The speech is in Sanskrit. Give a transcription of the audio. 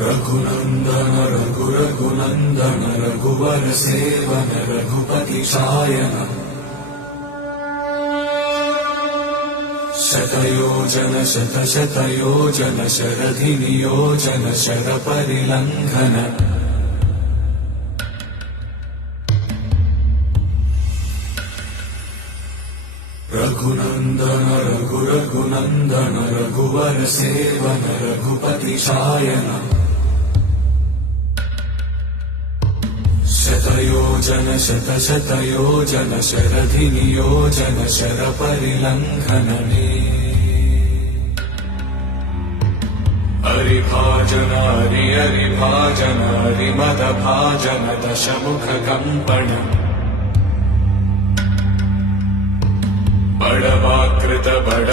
रघुनन्दन रघुरघुनन्दन रघुवर सेवन रघुपति शायन शतयोजन शतशतयोजन शरधि नियोजन शरपरिलङ्घन रघुनन्दन रघुरघुनन्दन रघुवर सेवन रघुपति शायन शतयोजन शतशतयोजन शरधि नियोजन शरपरिलङ्घनने हरिभाजन हरिभाजन हरिमदभाजन दशमुख कम्पण बड़वाकृत बड़